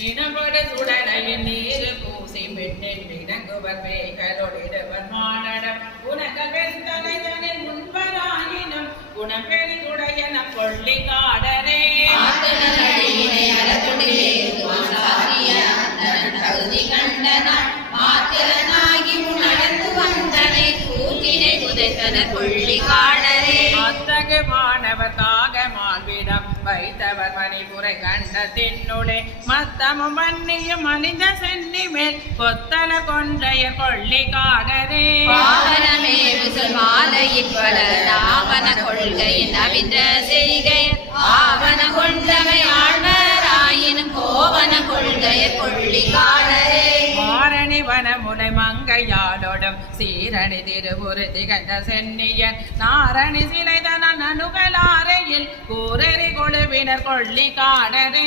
நினப்படு சுடலையின் நீரு பூசி பெண்ணின் வினங்குவர் பேய்களொடிடுவர் மானடம் உனக்கல் வெண்தலைதனில் முன்பராயினும் குணப்பெரிதுடையன கொள்ளி காடரே தகுதி கண்டனான் மாத்திரனாகி முன் வந்தனை கூத்தினை புதைத்தன கொள்ளி காடரே அத்தகு மாணவர் வைத்தவர் மணிபுரை கண்ட தின்னுளே மத்தமும் வன்னியும் அணிந்த சென்னி மேல் கொத்தல கொன்றைய கொள்ளி காடரே பாவனமேவு சொல் மாலையில் வளர் ஆவன கொள்கையின் அவின்ற செய்கை ஆவன கொண்டவை ஆழ்வராயினும் கோவன கொள்கைய கொள்ளி காடரே மாரணி வனமுனை மங்கையாளோடும் சீரணி திருவுரு திகழ்ந்த சென்னியன் நாரணி சிலைதனன் அணுகலாரையில் கூரறி கொழுவினர் கொள்ளி காணரே